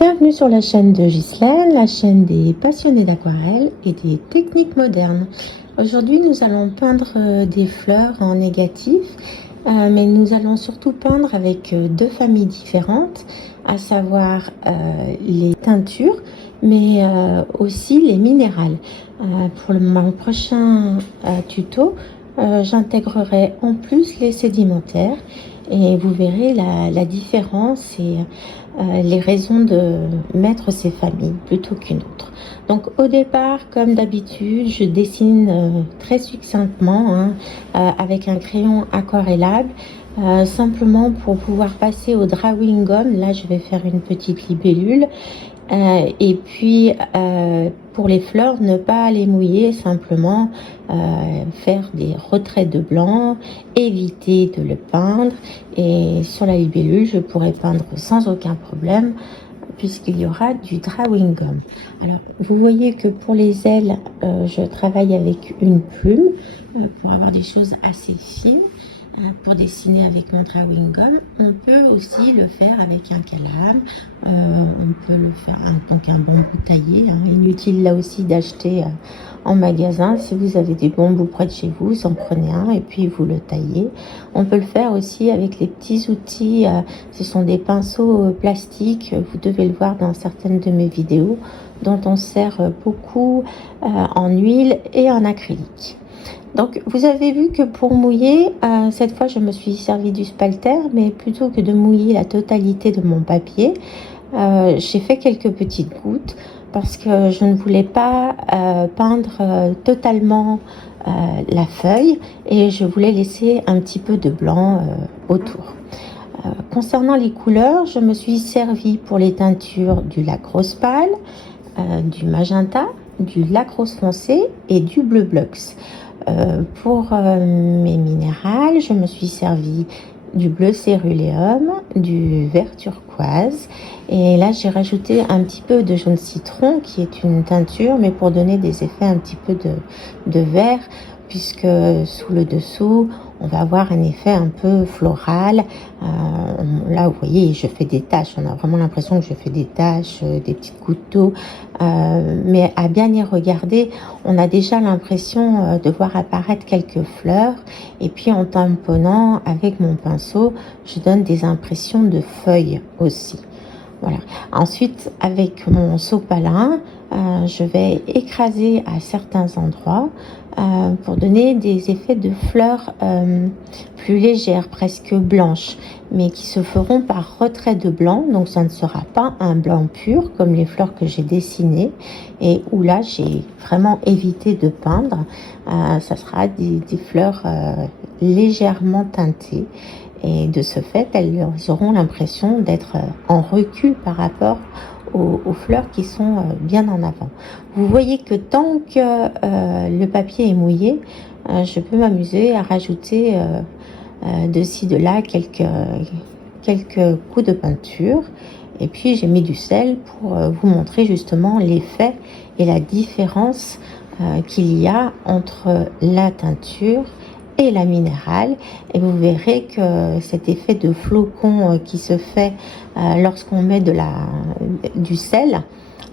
Bienvenue sur la chaîne de Ghislaine, la chaîne des passionnés d'aquarelle et des techniques modernes. Aujourd'hui, nous allons peindre des fleurs en négatif, mais nous allons surtout peindre avec deux familles différentes, à savoir les teintures, mais aussi les minérales. Pour mon prochain tuto, j'intégrerai en plus les sédimentaires et vous verrez la différence et les raisons de mettre ces familles plutôt qu'une autre. Donc au départ, comme d'habitude, je dessine très succinctement avec un crayon aquarellable, simplement pour pouvoir passer au drawing gum. Là, je vais faire une petite libellule. Et puis pour les fleurs, ne pas les mouiller, simplement faire des retraits de blanc, éviter de le peindre, et sur la libellule je pourrais peindre sans aucun problème puisqu'il y aura du drawing gum. Alors vous voyez que pour les ailes je travaille avec une plume pour avoir des choses assez fines. Pour dessiner avec mon drawing gum, on peut aussi le faire avec un calame, on peut le faire donc un bambou taillé, inutile là aussi d'acheter en magasin. Si vous avez des bambous près de chez vous, vous en prenez un et puis vous le taillez. On peut le faire aussi avec les petits outils, ce sont des pinceaux plastiques, vous devez le voir dans certaines de mes vidéos, dont on sert beaucoup en huile et en acrylique. Donc vous avez vu que pour mouiller, cette fois je me suis servi du spalter, mais plutôt que de mouiller la totalité de mon papier, j'ai fait quelques petites gouttes parce que je ne voulais pas peindre totalement la feuille et je voulais laisser un petit peu de blanc autour. Concernant les couleurs, je me suis servi pour les teintures du lac rose pâle, du magenta, du lac rose foncé et du bleu blox. Pour mes minérales, je me suis servi du bleu céruléum, du vert turquoise, et là j'ai rajouté un petit peu de jaune citron qui est une teinture, mais pour donner des effets un petit peu de vert, puisque sous le dessous on va avoir un effet un peu floral. Là vous voyez, je fais des taches, on a vraiment l'impression que je fais des taches, des petites gouttes d'eau, mais à bien y regarder, on a déjà l'impression de voir apparaître quelques fleurs, et puis en tamponnant avec mon pinceau, je donne des impressions de feuilles aussi. Voilà. Ensuite, avec mon sopalin, je vais écraser à certains endroits pour donner des effets de fleurs plus légères, presque blanches, mais qui se feront par retrait de blanc. Donc ça ne sera pas un blanc pur comme les fleurs que j'ai dessinées et où là j'ai vraiment évité de peindre. Ça sera des fleurs légèrement teintées. Et de ce fait, elles auront l'impression d'être en recul par rapport aux fleurs qui sont bien en avant. Vous voyez que tant que le papier est mouillé, je peux m'amuser à rajouter de ci, de là quelques coups de peinture. Et puis j'ai mis du sel pour vous montrer justement l'effet et la différence qu'il y a entre la teinture et la minérale, et vous verrez que cet effet de flocon qui se fait lorsqu'on met du sel.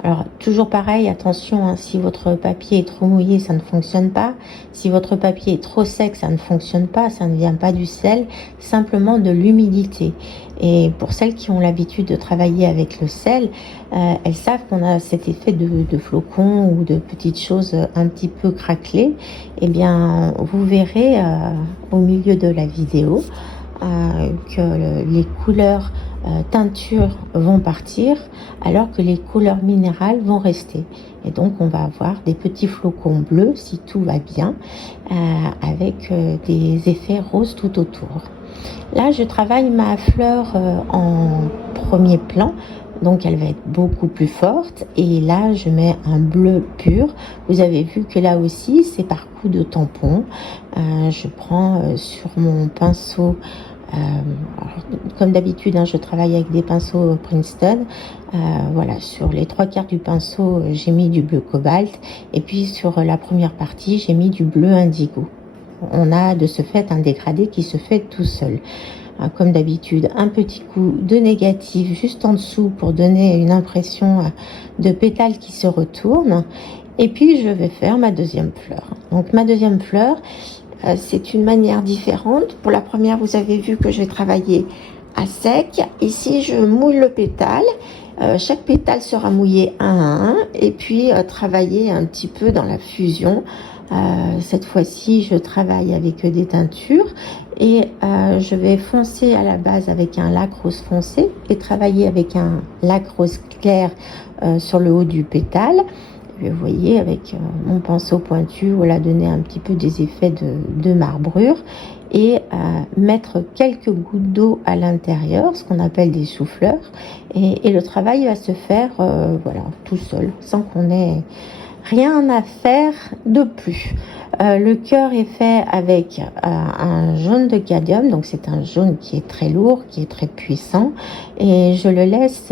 Alors toujours pareil, attention, si votre papier est trop mouillé, ça ne fonctionne pas. Si votre papier est trop sec, ça ne fonctionne pas, ça ne vient pas du sel, simplement de l'humidité. Et pour celles qui ont l'habitude de travailler avec le sel, elles savent qu'on a cet effet de flocon ou de petites choses un petit peu craquelées. Eh bien, vous verrez au milieu de la vidéo que les couleurs teintures vont partir alors que les couleurs minérales vont rester, et donc on va avoir des petits flocons bleus si tout va bien, avec des effets roses tout autour. Là je travaille ma fleur en premier plan, donc elle va être beaucoup plus forte, et là je mets un bleu pur. Vous avez vu que là aussi c'est par coup de tampon. Je prends sur mon pinceau, comme d'habitude, je travaille avec des pinceaux Princeton. Voilà, sur les 3/4 du pinceau, j'ai mis du bleu cobalt, et puis sur la première partie, j'ai mis du bleu indigo. On a de ce fait un dégradé qui se fait tout seul. comme d'habitude, un petit coup de négatif juste en dessous pour donner une impression de pétale qui se retourne. Et puis je vais faire ma deuxième fleur. Donc ma deuxième fleur, c'est une manière différente. Pour la première, vous avez vu que je vais travailler à sec. Ici, je mouille le pétale. Chaque pétale sera mouillé un à un. Et puis, travailler un petit peu dans la fusion. Cette fois-ci, je travaille avec des teintures. Et je vais foncer à la base avec un lac rose foncé et travailler avec un lac rose clair sur le haut du pétale. Vous voyez, avec mon pinceau pointu, voilà, donner un petit peu des effets de marbrure et mettre quelques gouttes d'eau à l'intérieur, ce qu'on appelle des souffleurs. Et le travail va se faire voilà, tout seul, sans qu'on ait rien à faire de plus. Le cœur est fait avec un jaune de cadmium, donc c'est un jaune qui est très lourd, qui est très puissant, et je le laisse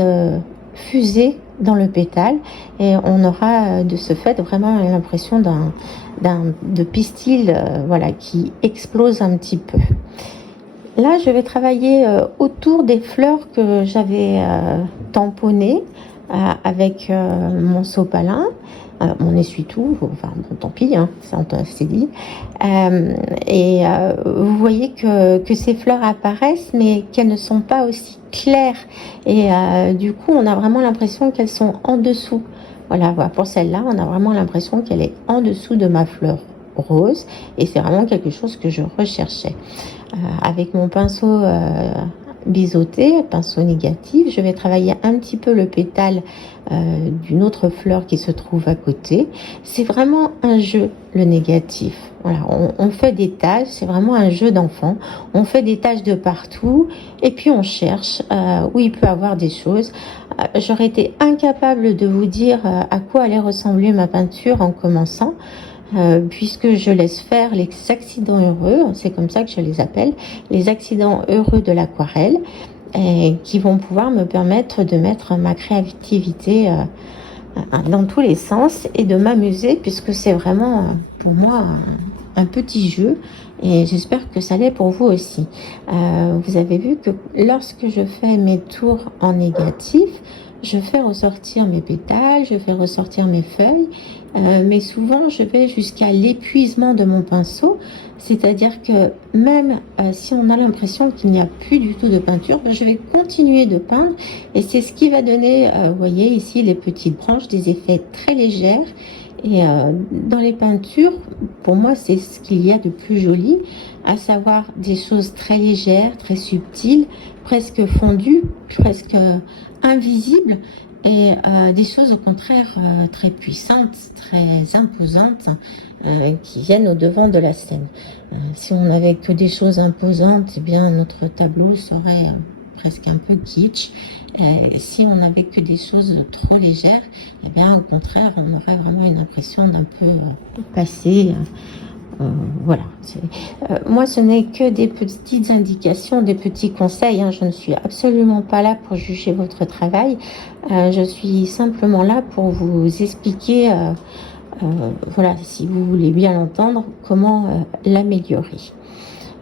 fuser dans le pétale et on aura de ce fait vraiment l'impression de pistil voilà, qui explose un petit peu. Là, je vais travailler autour des fleurs que j'avais tamponnées avec mon sopalin, mon essuie-tout, enfin bon, tant pis, hein, ça c'est dit. Vous voyez que ces fleurs apparaissent, mais qu'elles ne sont pas aussi claires. Et du coup, on a vraiment l'impression qu'elles sont en dessous. Voilà, pour celle-là, on a vraiment l'impression qu'elle est en dessous de ma fleur rose. Et c'est vraiment quelque chose que je recherchais. Avec mon pinceau biseauté, pinceau négatif, je vais travailler un petit peu le pétale d'une autre fleur qui se trouve à côté. C'est vraiment un jeu, le négatif. Voilà, on fait des taches, c'est vraiment un jeu d'enfant. On fait des taches de partout et puis on cherche où il peut y avoir des choses. J'aurais été incapable de vous dire à quoi allait ressembler ma peinture en commençant. Puisque je laisse faire les accidents heureux, c'est comme ça que je les appelle, les accidents heureux de l'aquarelle, qui vont pouvoir me permettre de mettre ma créativité dans tous les sens et de m'amuser, puisque c'est vraiment pour moi un petit jeu et j'espère que ça l'est pour vous aussi. Vous avez vu que lorsque je fais mes tours en négatif, je fais ressortir mes pétales, je fais ressortir mes feuilles, mais souvent je vais jusqu'à l'épuisement de mon pinceau, c'est-à-dire que même si on a l'impression qu'il n'y a plus du tout de peinture, je vais continuer de peindre et c'est ce qui va donner, vous voyez ici les petites branches, des effets très légers. Et dans les peintures, pour moi, c'est ce qu'il y a de plus joli, à savoir des choses très légères, très subtiles, presque fondues, presque invisibles, et des choses au contraire très puissantes, très imposantes, qui viennent au devant de la scène. Si on n'avait que des choses imposantes, eh bien notre tableau serait presque un peu kitsch. Si on n'avait que des choses trop légères, eh bien au contraire, on aurait vraiment une impression d'un peu passé. Voilà. Moi, ce n'est que des petites indications, des petits conseils. Hein. Je ne suis absolument pas là pour juger votre travail. Je suis simplement là pour vous expliquer, voilà, si vous voulez bien l'entendre, comment l'améliorer.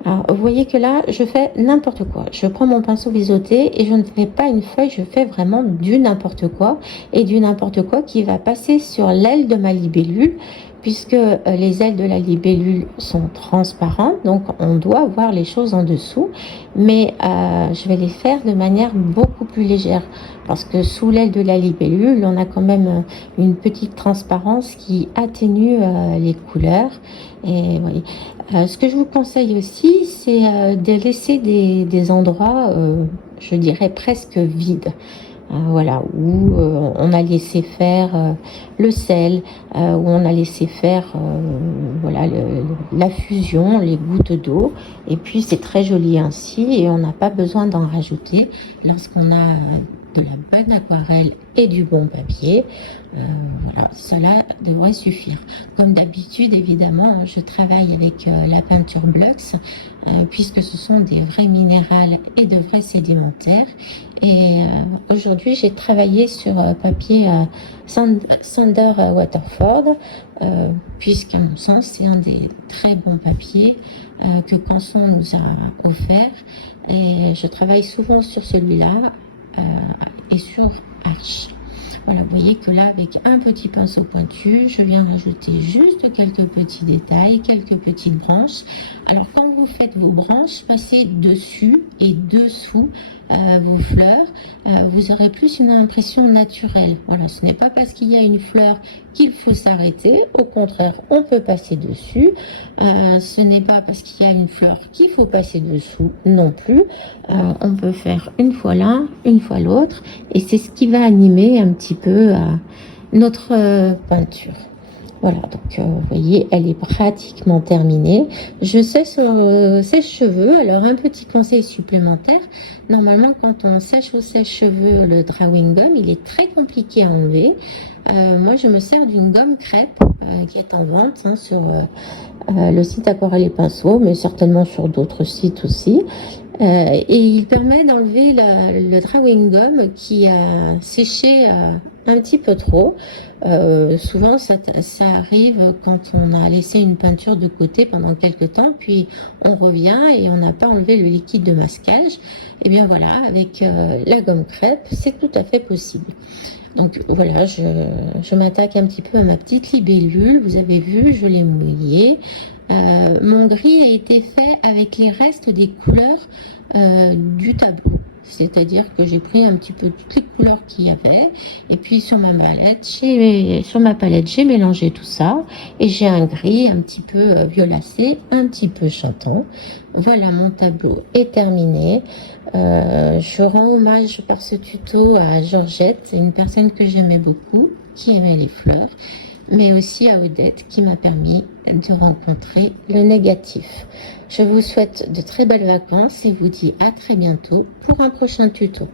Alors, vous voyez que là, je fais n'importe quoi. Je prends mon pinceau biseauté et je ne fais pas une feuille, je fais vraiment du n'importe quoi. Et du n'importe quoi qui va passer sur l'aile de ma libellule, puisque les ailes de la libellule sont transparentes, donc on doit voir les choses en dessous. Mais je vais les faire de manière beaucoup plus légère, parce que sous l'aile de la libellule, on a quand même une petite transparence qui atténue les couleurs. Et oui. Ce que je vous conseille aussi, c'est de laisser des endroits, je dirais presque vides. Voilà, où on a laissé faire le sel, où on a laissé faire voilà, la fusion, les gouttes d'eau. Et puis c'est très joli ainsi et on n'a pas besoin d'en rajouter lorsqu'on a de la bonne aquarelle et du bon papier. Voilà, cela devrait suffire. Comme d'habitude, évidemment, je travaille avec la peinture Blux, puisque ce sont des vrais minérales et de vrais sédimentaires. Et aujourd'hui, j'ai travaillé sur papier Sander Waterford, puisqu'à mon sens, c'est un des très bons papiers que Canson nous a offert. Et je travaille souvent sur celui-là et sur Arch. Voilà, vous voyez que là, avec un petit pinceau pointu, je viens rajouter juste quelques petits détails, quelques petites branches. Alors, quand vous faites vos branches, passez dessus et dessous vos fleurs. Vous aurez plus une impression naturelle. Voilà, ce n'est pas parce qu'il y a une fleur qu'il faut s'arrêter. Au contraire, on peut passer dessus. Ce n'est pas parce qu'il y a une fleur qu'il faut passer dessous non plus. On peut faire une fois l'un, une fois l'autre. Et c'est ce qui va animer un petit peu notre peinture. Voilà, donc vous voyez, elle est pratiquement terminée. Je sèche sèche-cheveux. Alors, un petit conseil supplémentaire. Normalement, quand on sèche au sèche-cheveux le drawing gum, il est très compliqué à enlever. Moi, je me sers d'une gomme crêpe qui est en vente sur le site Aquarelle et Pinceau, mais certainement sur d'autres sites aussi. Et il permet d'enlever le drawing gum qui a séché un petit peu trop. Souvent, ça arrive quand on a laissé une peinture de côté pendant quelques temps, puis on revient et on n'a pas enlevé le liquide de masquage. Et bien voilà, avec la gomme crêpe, c'est tout à fait possible. Donc voilà, je m'attaque un petit peu à ma petite libellule. Vous avez vu, je l'ai mouillée. Mon gris a été fait avec les restes des couleurs du tableau. C'est-à-dire que j'ai pris un petit peu toutes les couleurs qu'il y avait. Et puis sur ma palette, j'ai mélangé tout ça. Et j'ai un gris un petit peu violacé, un petit peu chantant. Voilà, mon tableau est terminé. Je rends hommage par ce tuto à Georgette, une personne que j'aimais beaucoup, qui aimait les fleurs, mais aussi à Odette qui m'a permis de rencontrer le négatif. Je vous souhaite de très belles vacances et vous dis à très bientôt pour un prochain tuto.